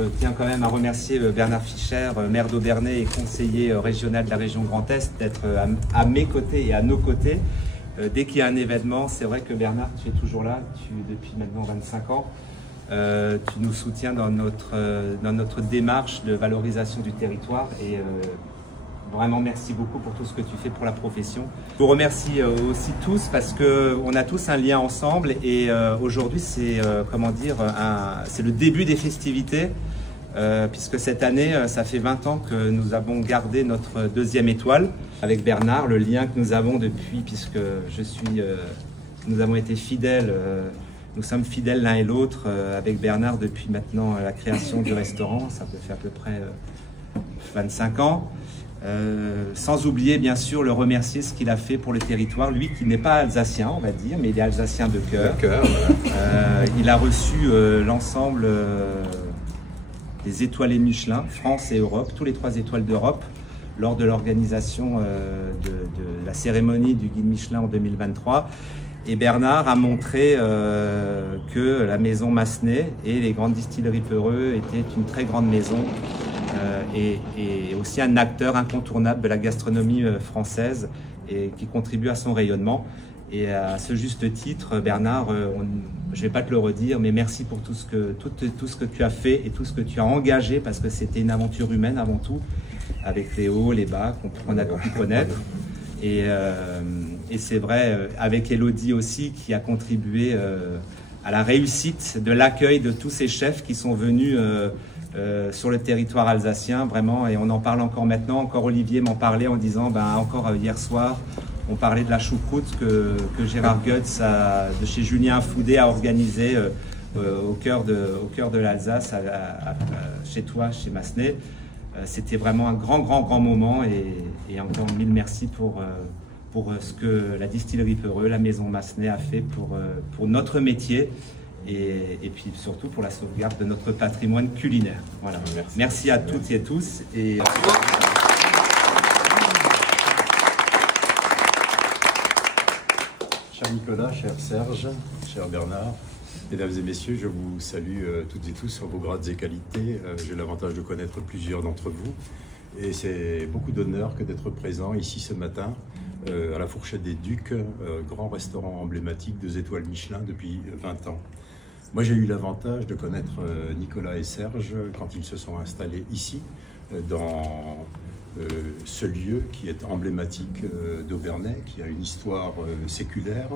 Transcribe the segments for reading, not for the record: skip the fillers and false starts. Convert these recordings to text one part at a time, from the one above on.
je tiens quand même à remercier Bernard Fischer, maire d'Aubernais et conseiller régional de la région Grand Est, d'être à mes côtés et à nos côtés. Dès qu'il y a un événement, c'est vrai que Bernard, tu es toujours là, depuis maintenant 25 ans. Tu nous soutiens dans notre démarche de valorisation du territoire et vraiment merci beaucoup pour tout ce que tu fais pour la profession. Je vous remercie aussi tous parce qu'on a tous un lien ensemble et aujourd'hui c'est c'est le début des festivités puisque cette année ça fait 20 ans que nous avons gardé notre deuxième étoile avec Bernard, le lien que nous avons depuis puisque nous avons été fidèles. Nous sommes fidèles l'un et l'autre avec Bernard depuis maintenant la création du restaurant, ça peut faire à peu près 25 ans. Sans oublier bien sûr le remercier ce qu'il a fait pour le territoire, lui qui n'est pas alsacien on va dire, mais il est alsacien de cœur. Voilà. Il a reçu l'ensemble des étoilés Michelin, France et Europe, tous les 3 étoiles d'Europe, lors de l'organisation de la cérémonie du guide Michelin en 2023. Et Bernard a montré que la maison Massenet et les grandes distilleries Peureux étaient une très grande maison et aussi un acteur incontournable de la gastronomie française et qui contribue à son rayonnement. Et à ce juste titre, Bernard, je ne vais pas te le redire, mais merci pour tout ce que tu as fait et tout ce que tu as engagé parce que c'était une aventure humaine avant tout, avec les hauts, les bas qu'on a pu connaître. Et c'est vrai, avec Elodie aussi, qui a contribué à la réussite de l'accueil de tous ces chefs qui sont venus sur le territoire alsacien, vraiment, et on en parle encore maintenant. Encore Olivier m'en parlait en disant, encore hier soir, on parlait de la choucroute que Gérard Goetz de chez Julien Foudé a organisé au cœur de l'Alsace, chez toi, chez Massenet. C'était vraiment un grand moment et encore 1000 merci pour ce que la distillerie Peureux, la maison Massenet a fait pour notre métier et puis surtout pour la sauvegarde de notre patrimoine culinaire. Voilà. Merci à toutes et tous. Cher Nicolas, cher Serge, cher Bernard, mesdames et messieurs, je vous salue toutes et tous sur vos grades et qualités. J'ai l'avantage de connaître plusieurs d'entre vous et c'est beaucoup d'honneur que d'être présent ici ce matin à la Fourchette des Ducs, grand restaurant emblématique 2 étoiles Michelin depuis 20 ans. Moi j'ai eu l'avantage de connaître Nicolas et Serge quand ils se sont installés ici dans ce lieu qui est emblématique d'Aubernais, qui a une histoire séculaire,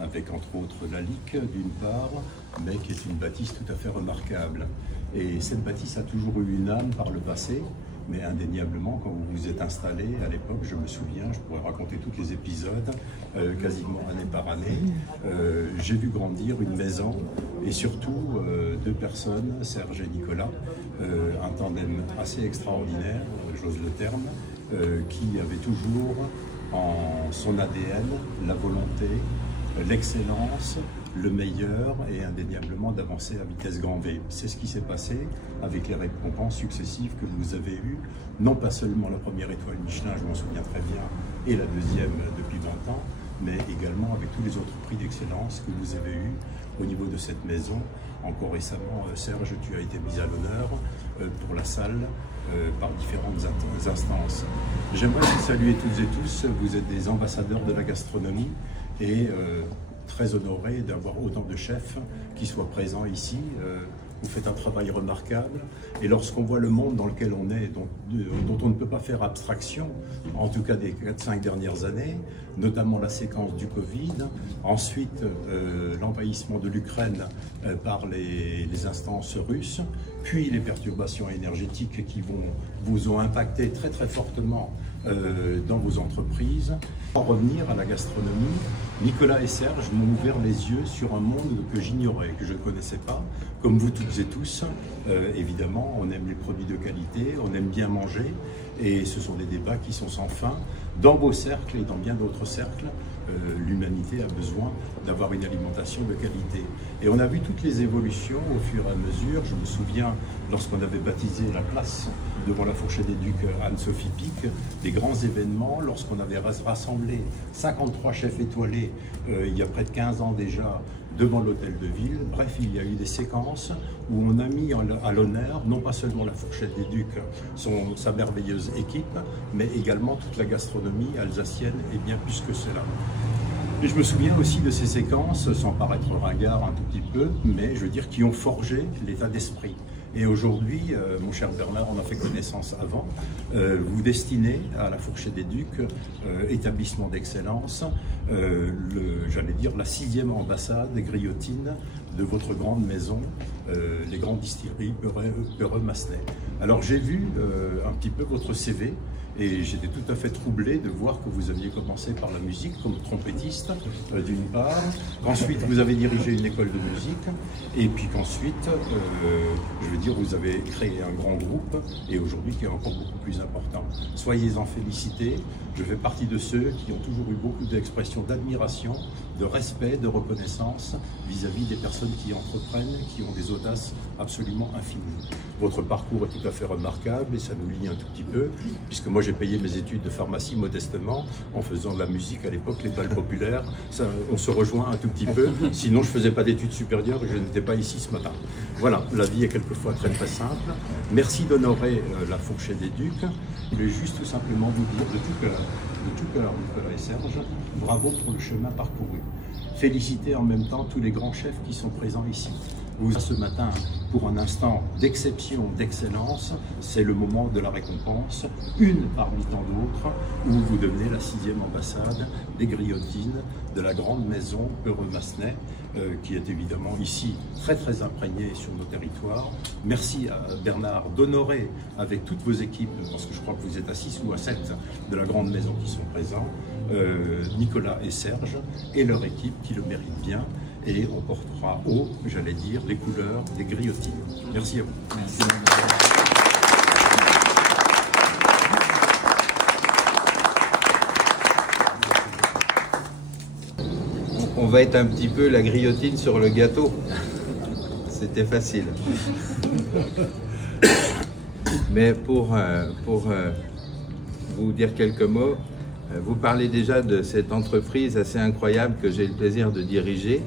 avec entre autres la Lique d'une part, mais qui est une bâtisse tout à fait remarquable. Et cette bâtisse a toujours eu une âme par le passé, mais indéniablement, quand vous vous êtes installé, à l'époque, je me souviens, je pourrais raconter tous les épisodes, quasiment année par année, j'ai vu grandir une maison, et surtout 2 personnes, Serge et Nicolas, un tandem assez extraordinaire, j'ose le terme, qui avait toujours en son ADN la volonté, l'excellence, le meilleur et indéniablement d'avancer à vitesse grand V. C'est ce qui s'est passé avec les récompenses successives que vous avez eues, non pas seulement la première étoile Michelin, je m'en souviens très bien, et la deuxième depuis 20 ans, mais également avec tous les autres prix d'excellence que vous avez eus au niveau de cette maison. Encore récemment, Serge, tu as été mis à l'honneur pour la salle par différentes instances. J'aimerais vous saluer toutes et tous, vous êtes des ambassadeurs de la gastronomie et très honoré d'avoir autant de chefs qui soient présents ici. Vous faites un travail remarquable et lorsqu'on voit le monde dans lequel on est, dont on ne peut pas faire abstraction, en tout cas des 4-5 dernières années, notamment la séquence du Covid, ensuite l'envahissement de l'Ukraine par les instances russes, puis les perturbations énergétiques qui vous ont impacté très fortement dans vos entreprises. Pour revenir à la gastronomie, Nicolas et Serge m'ont ouvert les yeux sur un monde que j'ignorais, que je ne connaissais pas. Comme vous toutes et tous, évidemment, on aime les produits de qualité, on aime bien manger, et ce sont des débats qui sont sans fin. Dans vos cercles et dans bien d'autres cercles, l'humanité a besoin d'avoir une alimentation de qualité. Et on a vu toutes les évolutions au fur et à mesure. Je me souviens, lorsqu'on avait baptisé la place devant la Fourchette des Ducs Anne-Sophie Pic, des grands événements, lorsqu'on avait rassemblé 53 chefs étoilés il y a près de 15 ans déjà devant l'hôtel de ville. Bref, il y a eu des séquences où on a mis à l'honneur non pas seulement la Fourchette des Ducs, sa merveilleuse équipe, mais également toute la gastronomie alsacienne et bien plus que cela. Et je me souviens aussi de ces séquences, sans paraître ringard un tout petit peu, mais je veux dire qui ont forgé l'état d'esprit. Et aujourd'hui, mon cher Bernard, on a fait connaissance avant, vous destinez à la Fourchette des Ducs, établissement d'excellence, j'allais dire la 6e ambassade griotine de votre grande maison, les grandes distilleries Pereux-Massenet. Alors j'ai vu un petit peu votre CV, et j'étais tout à fait troublé de voir que vous aviez commencé par la musique comme trompettiste, d'une part, qu'ensuite vous avez dirigé une école de musique, et puis qu'ensuite, je veux dire, vous avez créé un grand groupe, et aujourd'hui qui est encore beaucoup plus important. Soyez-en félicités, je fais partie de ceux qui ont toujours eu beaucoup d'expressions d'admiration, de respect, de reconnaissance vis-à-vis des personnes qui entreprennent, qui ont des audaces absolument infinies. Votre parcours est tout à fait remarquable et ça nous lie un tout petit peu, puisque moi j'ai payé mes études de pharmacie modestement en faisant de la musique à l'époque, les bals populaires. Ça, on se rejoint un tout petit peu, sinon je ne faisais pas d'études supérieures et je n'étais pas ici ce matin. Voilà, la vie est quelquefois très très simple. Merci d'honorer la Fourchette des Ducs. Je voulais juste tout simplement vous dire de tout cœur, Nicolas et Serge, bravo pour le chemin parcouru. Féliciter en même temps tous les grands chefs qui sont présents ici. Vous, ce matin, pour un instant d'exception, d'excellence, c'est le moment de la récompense, une parmi tant d'autres, où vous devenez la 6e ambassade des griotines de la grande maison Pereux-Massenet, qui est évidemment ici très très imprégnée sur nos territoires. Merci à Bernard d'honorer avec toutes vos équipes, parce que je crois que vous êtes à 6 ou à 7 de la grande maison qui sont présents, Nicolas et Serge et leur équipe qui le méritent bien. Et on portera haut, j'allais dire, les couleurs des griotines. Merci à vous. Merci. On va être un petit peu la griotine sur le gâteau. C'était facile. Mais pour vous dire quelques mots, vous parlez déjà de cette entreprise assez incroyable que j'ai le plaisir de diriger,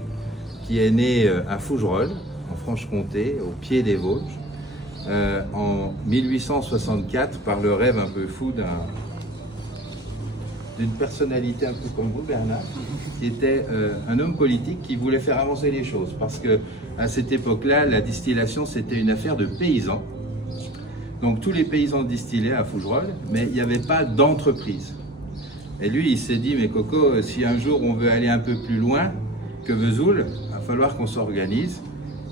qui est née à Fougerolles, en Franche-Comté, au pied des Vosges, en 1864, par le rêve un peu fou d'une personnalité un peu comme vous, Bernard, qui était un homme politique qui voulait faire avancer les choses. Parce que à cette époque-là, la distillation, c'était une affaire de paysans. Donc tous les paysans distillaient à Fougerolles, mais il n'y avait pas d'entreprise. Et lui, il s'est dit, mais Coco, si un jour on veut aller un peu plus loin que Vesoul, il va falloir qu'on s'organise.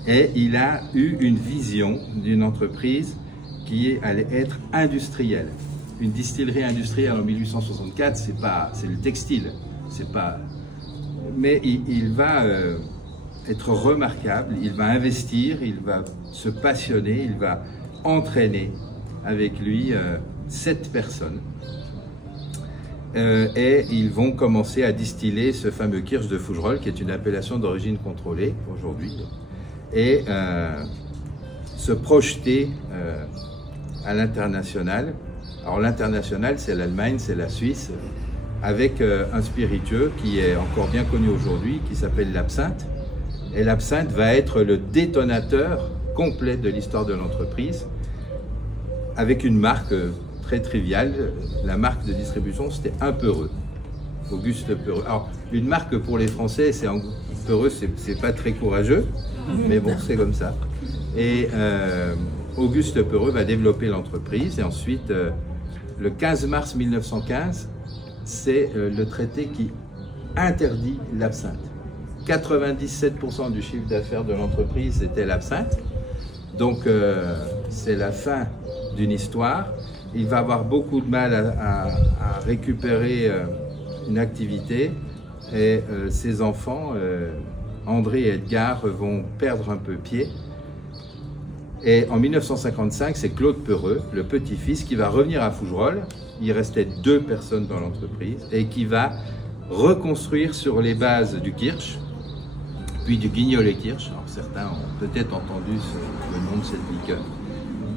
Et il a eu une vision d'une entreprise qui allait être industrielle. Une distillerie industrielle en 1864, c'est le textile. C'est pas... Mais il va être remarquable, il va investir, il va se passionner, il va entraîner avec lui 7 personnes. Et ils vont commencer à distiller ce fameux Kirsch de Fougerolles, qui est une appellation d'origine contrôlée aujourd'hui, et se projeter à l'international. Alors l'international, c'est l'Allemagne, c'est la Suisse, avec un spiritueux qui est encore bien connu aujourd'hui, qui s'appelle l'absinthe. Et l'absinthe va être le détonateur complet de l'histoire de l'entreprise, avec une marque très triviale. La marque de distribution, c'était Un Peureux, Auguste Peureux. Alors, une marque pour les Français, c'est Peureux, c'est pas très courageux, mais bon, c'est comme ça. Et Auguste Peureux va développer l'entreprise, et ensuite, le 15 mars 1915, c'est le traité qui interdit l'absinthe. 97% du chiffre d'affaires de l'entreprise, c'était l'absinthe. Donc, c'est la fin d'une histoire. Il va avoir beaucoup de mal à récupérer une activité. Et ses enfants, André et Edgar, vont perdre un peu pied. Et en 1955, c'est Claude Peureux, le petit-fils, qui va revenir à Fougerolles. Il restait 2 personnes dans l'entreprise et qui va reconstruire sur les bases du Kirsch, puis du Guignolet Kirsch. Alors, certains ont peut-être entendu le nom de cette liqueur.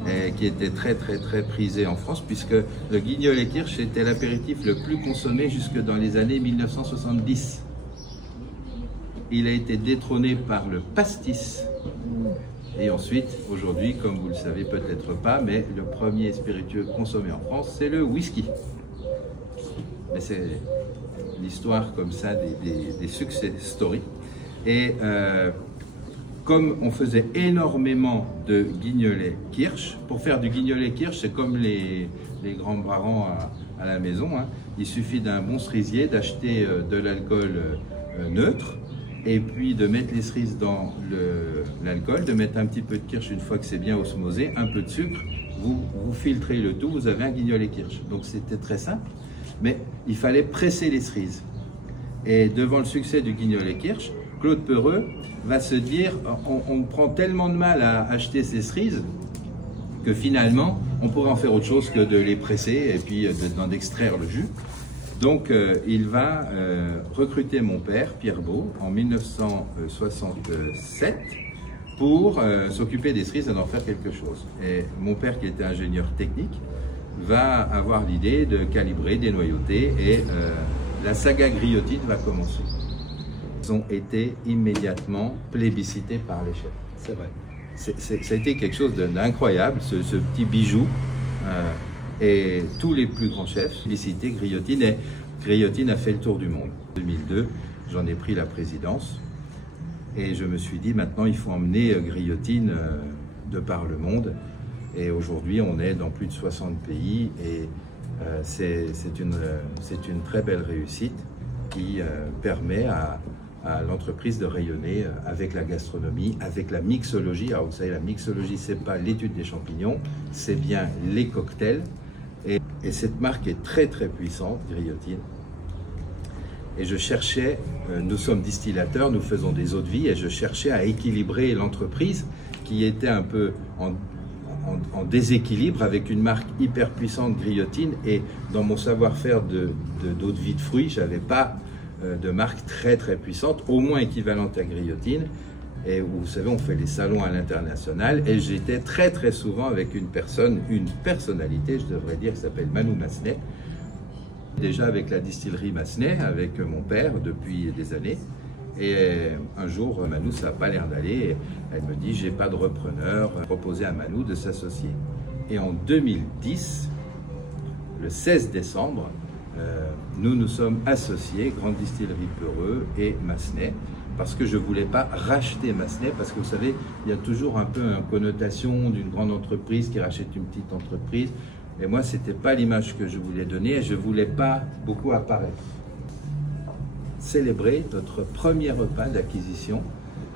et qui était très prisé en France, puisque le guignol et kirsch était l'apéritif le plus consommé jusque dans les années 1970. Il a été détrôné par le pastis. Et ensuite, aujourd'hui, comme vous le savez peut-être pas, mais le premier spiritueux consommé en France, c'est le whisky. Mais c'est l'histoire comme ça des success stories. Et comme on faisait énormément de guignolet kirsch, pour faire du guignolet kirsch, c'est comme les grands-parents à la maison, hein. Il suffit d'un bon cerisier, d'acheter de l'alcool neutre, et puis de mettre les cerises dans l'alcool, de mettre un petit peu de kirsch une fois que c'est bien osmosé, un peu de sucre, vous filtrez le tout, vous avez un guignolet kirsch. Donc c'était très simple, mais il fallait presser les cerises. Et devant le succès du guignolet kirsch, Claude Peureux va se dire, on prend tellement de mal à acheter ces cerises que finalement, on pourrait en faire autre chose que de les presser et puis d'en extraire le jus. Donc, il va recruter mon père, Pierre Beau, en 1967 pour s'occuper des cerises et d'en faire quelque chose. Et mon père, qui était ingénieur technique, va avoir l'idée de calibrer, dénoyauter et la saga Griotine va commencer. Ils ont été immédiatement plébiscités par les chefs. C'est vrai. Ça a été quelque chose d'incroyable, ce petit bijou. Et tous les plus grands chefs félicitaient Griotine, et Griotine a fait le tour du monde. En 2002, j'en ai pris la présidence et je me suis dit maintenant il faut emmener Griotine de par le monde. Et aujourd'hui on est dans plus de 60 pays et c'est une très belle réussite qui permet à l'entreprise de rayonner avec la gastronomie, avec la mixologie. Alors vous savez, la mixologie, c'est pas l'étude des champignons, c'est bien les cocktails. Et cette marque est très puissante, Griotine. Et je cherchais, nous sommes distillateurs, nous faisons des eaux de vie, et je cherchais à équilibrer l'entreprise qui était un peu en déséquilibre avec une marque hyper puissante, Griotine. Et dans mon savoir-faire d'eau de vie de fruits, j'avais pas de marque très puissante, au moins équivalente à Griotine. Et vous savez, on fait les salons à l'international et j'étais très souvent avec une personnalité, je devrais dire, qui s'appelle Manu Massenet. Déjà avec la distillerie Massenet, avec mon père depuis des années. Et un jour, Manu, ça n'a pas l'air d'aller. Elle me dit, j'ai pas de repreneur, proposer à Manu de s'associer. Et en 2010, le 16 décembre, nous sommes associés, Grande Distillerie Peureux et Massenet, parce que je ne voulais pas racheter Massenet, parce que vous savez, il y a toujours un peu une connotation d'une grande entreprise qui rachète une petite entreprise. Et moi, ce n'était pas l'image que je voulais donner et je ne voulais pas beaucoup apparaître. Célébrer notre premier repas d'acquisition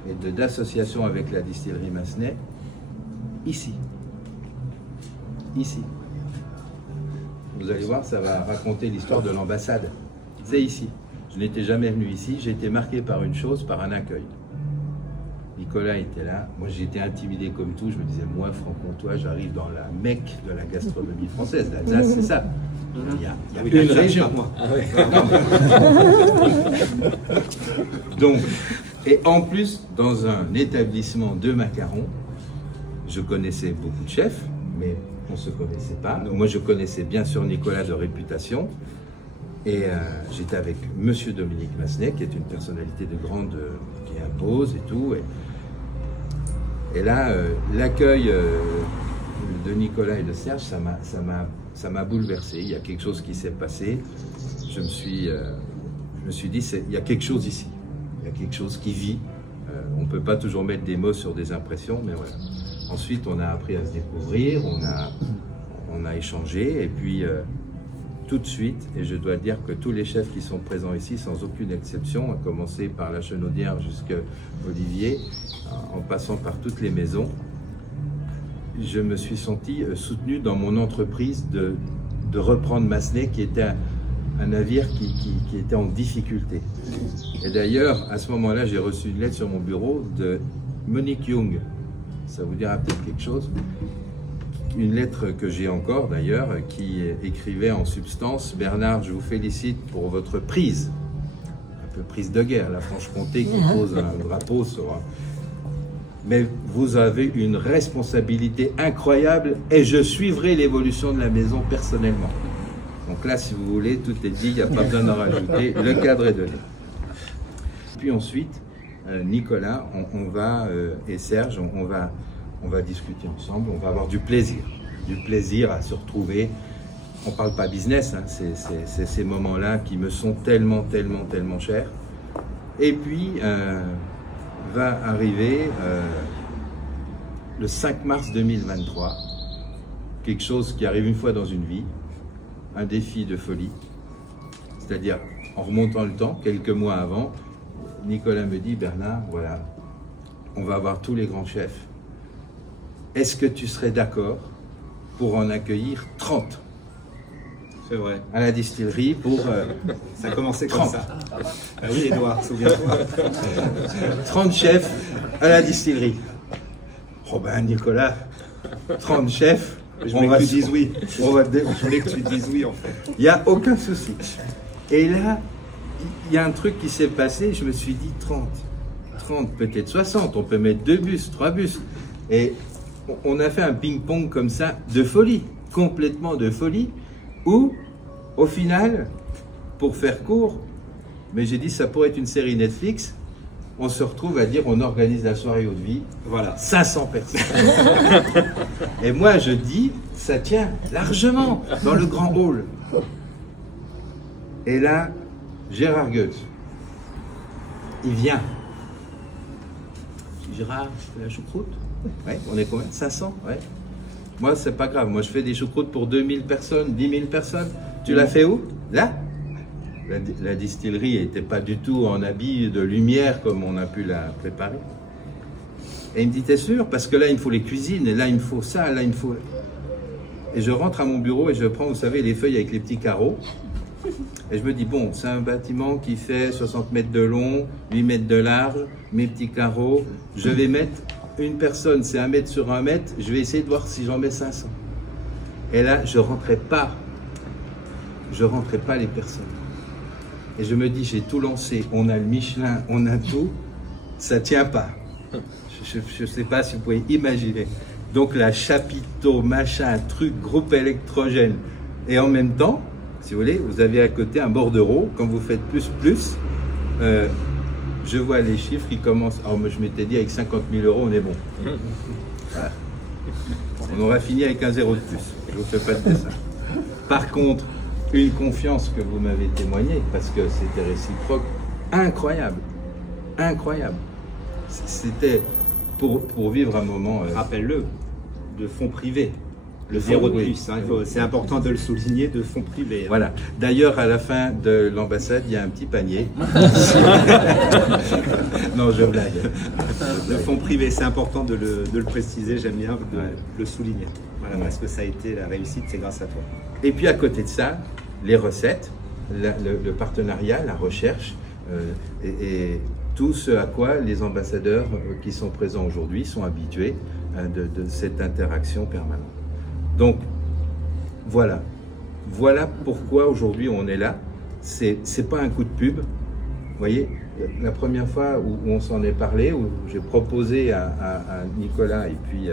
et d'association avec la distillerie Massenet, ici. Ici. Vous allez voir, ça va raconter l'histoire de l'ambassade. C'est ici. Je n'étais jamais venu ici, j'ai été marqué par une chose, par un accueil. Nicolas était là, moi j'étais intimidé comme tout, je me disais, moi franc-comtois, j'arrive dans la Mecque de la gastronomie française, l'Alsace, c'est ça. Il y a une région. Ah ouais. Donc, et en plus, dans un établissement de macarons, je connaissais beaucoup de chefs, mais on ne se connaissait pas. Moi je connaissais bien sûr Nicolas de réputation. Et j'étais avec Monsieur Dominique Massenet, qui est une personnalité de grande, qui impose et tout. Et là, l'accueil de Nicolas et de Serge, ça m'a bouleversé. Il y a quelque chose qui s'est passé. Je me suis dit, il y a quelque chose ici. Il y a quelque chose qui vit. On ne peut pas toujours mettre des mots sur des impressions, mais voilà. Ensuite, on a appris à se découvrir, on a échangé, et puis tout de suite, et je dois dire que tous les chefs qui sont présents ici, sans aucune exception, à commencer par la Chenaudière jusqu'à Olivier, en passant par toutes les maisons, je me suis senti soutenu dans mon entreprise de reprendre Massenet, qui était un navire qui était en difficulté. Et d'ailleurs, à ce moment-là, j'ai reçu une lettre sur mon bureau de Monique Young. Ça vous dira peut-être quelque chose. Une lettre que j'ai encore d'ailleurs, qui écrivait en substance: Bernard, je vous félicite pour votre prise, un peu prise de guerre, la Franche-Comté qui pose un drapeau sur mais vous avez une responsabilité incroyable et je suivrai l'évolution de la maison personnellement. Donc là, si vous voulez, tout est dit, il n'y a pas besoin d'en rajouter, le cadre est donné. Puis ensuite, Nicolas, et Serge, on va discuter ensemble, on va avoir du plaisir à se retrouver. On ne parle pas business, hein, c'est ces moments-là qui me sont tellement chers. Et puis, va arriver le 5 mars 2023, quelque chose qui arrive une fois dans une vie, un défi de folie. C'est-à-dire, en remontant le temps, quelques mois avant, Nicolas me dit, Bernard, voilà, on va avoir tous les grands chefs. Est-ce que tu serais d'accord pour en accueillir 30 ? C'est vrai. À la distillerie pour... ça a commencé 30. comme ça. Ah oui, Edouard, souviens-toi. 30 chefs à la distillerie. Oh ben, Nicolas, 30 chefs. Je voulais que tu dises oui. Je voulais que tu dises oui, en fait. Il n'y a aucun souci. Et là, il y a un truc qui s'est passé, je me suis dit 30, peut-être 60, on peut mettre 2 bus, 3 bus. Et on a fait un ping-pong comme ça, de folie, complètement de folie, où, au final, pour faire court, mais j'ai dit ça pourrait être une série Netflix, on se retrouve à dire on organise la soirée haute vie, voilà, 500 personnes. Et moi je dis, ça tient largement dans le grand hall. Et là, Gérard Goetz, il vient. Je dis, Gérard, tu fais la choucroute? Ouais, on est combien? 500? Ouais. Moi, c'est pas grave. Moi, je fais des choucroutes pour 2000 personnes, 10 000 personnes. Tu l'as fait où? Là? La distillerie n'était pas du tout en habit de lumière comme on a pu la préparer. Et il me dit, t'es sûr? Parce que là, il me faut les cuisines, et là, il me faut ça, là, il me faut... Et je rentre à mon bureau et je prends, vous savez, les feuilles avec les petits carreaux. Et je me dis, bon, c'est un bâtiment qui fait 60 mètres de long, 8 mètres de large, mes petits carreaux. Je vais mettre une personne, c'est 1 mètre sur 1 mètre, je vais essayer de voir si j'en mets 500. Et là, je rentrais pas les personnes. Et je me dis, j'ai tout lancé, on a le Michelin, on a tout, ça tient pas. Je sais pas si vous pouvez imaginer. Donc là, chapiteau, machin, truc, groupe électrogène. Et en même temps, si vous voulez, vous avez à côté un bordereau, quand vous faites plus, je vois les chiffres qui commencent. Alors moi je m'étais dit avec 50 000 euros on est bon. Voilà. On aura fini avec un zéro de plus. Je ne vous fais pas de dessin. Par contre, une confiance que vous m'avez témoignée, parce que c'était réciproque, incroyable. Incroyable. C'était pour vivre un moment... Rappelle-le, de fonds privés. Le zéro de plus, hein, c'est important de le souligner, de fonds privés. Hein. Voilà. D'ailleurs, à la fin de l'ambassade, il y a un petit panier. Non, je blague. Le fonds privé, c'est important de le préciser, j'aime bien de le souligner. Voilà, parce que ça a été la réussite, c'est grâce à toi. Et puis à côté de ça, les recettes, le partenariat, la recherche, et tout ce à quoi les ambassadeurs qui sont présents aujourd'hui sont habitués de cette interaction permanente. Donc, voilà pourquoi aujourd'hui on est là. C'est pas un coup de pub. Vous voyez, la première fois où on s'en est parlé, où j'ai proposé à Nicolas et puis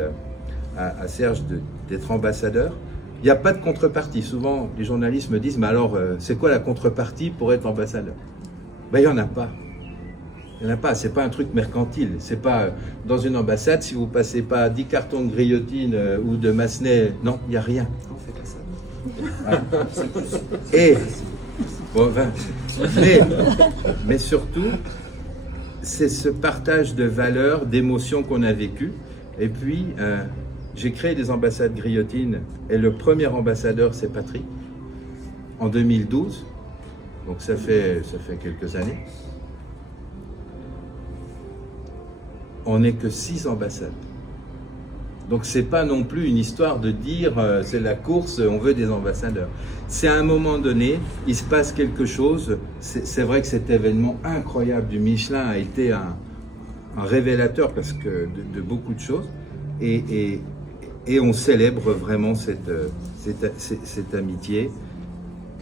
à Serge d'être ambassadeurs, il n'y a pas de contrepartie. Souvent, les journalistes me disent, mais alors, c'est quoi la contrepartie pour être ambassadeur? Ben, il n'y en a pas. Il n'y en a pas, c'est pas un truc mercantile. C'est pas dans une ambassade, si vous passez pas 10 cartons de griotine ou de Massenet, non, il n'y a rien. On fait pas ça. Voilà. Et, bon, mais surtout, c'est ce partage de valeurs, d'émotions qu'on a vécu. Et puis, j'ai créé des ambassades griotines et le premier ambassadeur, c'est Patrick, en 2012. Donc ça fait quelques années. On n'est que 6 ambassades. Donc c'est pas non plus une histoire de dire c'est la course, on veut des ambassadeurs. C'est à un moment donné, il se passe quelque chose. C'est vrai que cet événement incroyable du Michelin a été un révélateur parce que de beaucoup de choses. Et on célèbre vraiment cette amitié.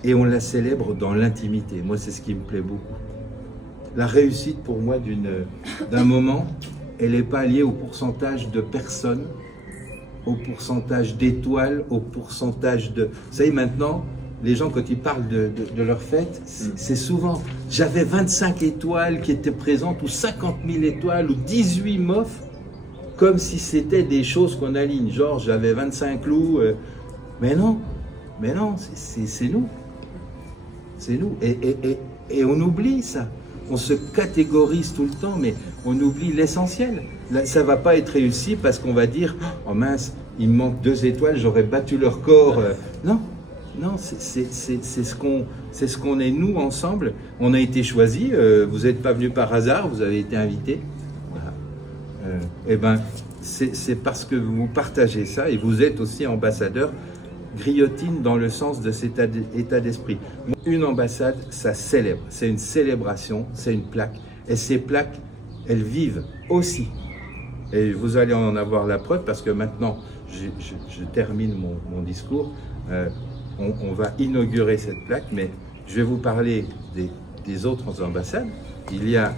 Et on la célèbre dans l'intimité. Moi, c'est ce qui me plaît beaucoup. La réussite pour moi d'un moment, elle n'est pas liée au pourcentage de personnes, au pourcentage d'étoiles, au pourcentage de... Vous savez, maintenant, les gens, quand ils parlent de leur fête, c'est souvent « j'avais 25 étoiles qui étaient présentes » ou 50 000 étoiles ou 18 mofs, comme si c'était des choses qu'on aligne. Genre, j'avais 25 loups. Mais non, c'est nous. C'est nous. Et on oublie ça. On se catégorise tout le temps, mais on oublie l'essentiel. Ça ne va pas être réussi parce qu'on va dire « oh mince, il me manque 2 étoiles, j'aurais battu leur corps. » Non, non, c'est ce qu'on est nous ensemble. On a été choisis, vous n'êtes pas venus par hasard, vous avez été invités. Voilà. Eh ben, c'est parce que vous partagez ça et vous êtes aussi ambassadeur. Griotine dans le sens de cet état d'esprit. Une ambassade, ça célèbre, c'est une célébration, c'est une plaque. Et ces plaques, elles vivent aussi. Et vous allez en avoir la preuve parce que maintenant, je termine mon discours. On va inaugurer cette plaque, mais je vais vous parler des autres ambassades. Il y a,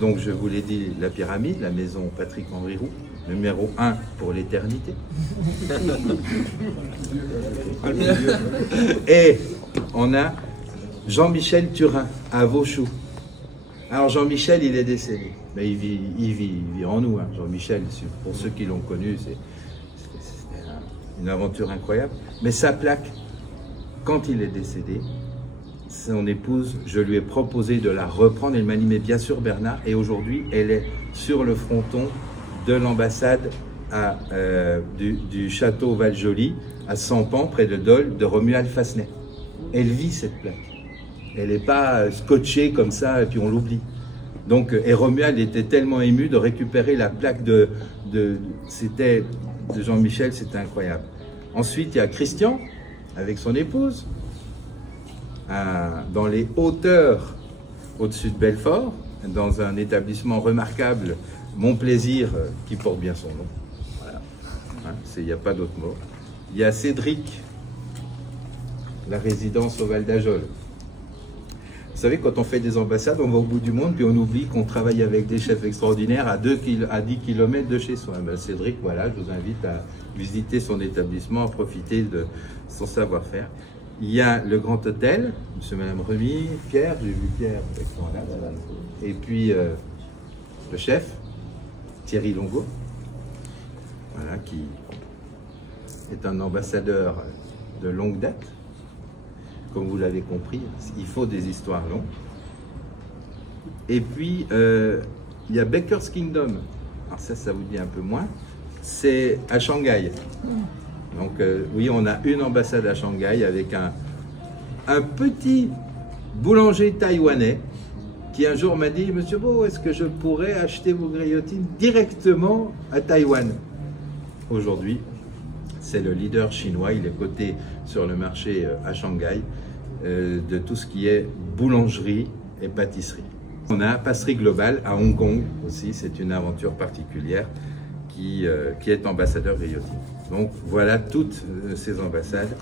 donc je vous l'ai dit, la pyramide, la maison Patrick-Henri Roux, numéro 1 pour l'éternité. Et on a Jean-Michel Turin à Vauchoux. Alors Jean-Michel, il est décédé, mais il vit en nous. Hein. Jean-Michel, pour ceux qui l'ont connu, c'est une aventure incroyable. Mais sa plaque, quand il est décédé, son épouse, je lui ai proposé de la reprendre. Elle m'a dit, mais bien sûr Bernard, et aujourd'hui, elle est sur le fronton de l'ambassade du château Val-Joli, à Sampan, près de Dole, de Romuald Fassenet. Elle vit cette plaque. Elle n'est pas scotchée comme ça, et puis on l'oublie. Donc, et Romuald était tellement ému de récupérer la plaque de Jean-Michel, c'était incroyable. Ensuite, il y a Christian, avec son épouse, dans les hauteurs au-dessus de Belfort, dans un établissement remarquable, Mon Plaisir, qui porte bien son nom. Voilà. Hein, il n'y a pas d'autre mot. Il y a Cédric, la résidence au Val d'Ajol. Vous savez, quand on fait des ambassades, on va au bout du monde, puis on oublie qu'on travaille avec des chefs extraordinaires à 10 km de chez soi. Ben, Cédric, voilà, je vous invite à visiter son établissement, à profiter de son savoir-faire. Il y a le Grand Hôtel, monsieur et madame Remy, Pierre, j'ai vu Pierre avec son là, voilà. Et puis le chef, Thierry Longo, voilà, qui est un ambassadeur de longue date. Comme vous l'avez compris, il faut des histoires longues. Et puis, il y a Baker's Kingdom. Alors ça vous dit un peu moins. C'est à Shanghai. Donc, oui, on a une ambassade à Shanghai avec un petit boulanger taïwanais qui un jour m'a dit « Monsieur Beau, est-ce que je pourrais acheter vos griotines directement à Taïwan ?» Aujourd'hui, c'est le leader chinois, il est coté sur le marché à Shanghai de tout ce qui est boulangerie et pâtisserie. On a Passerie Globale à Hong Kong aussi, c'est une aventure particulière qui est ambassadeur griotine. Donc voilà toutes ces ambassades.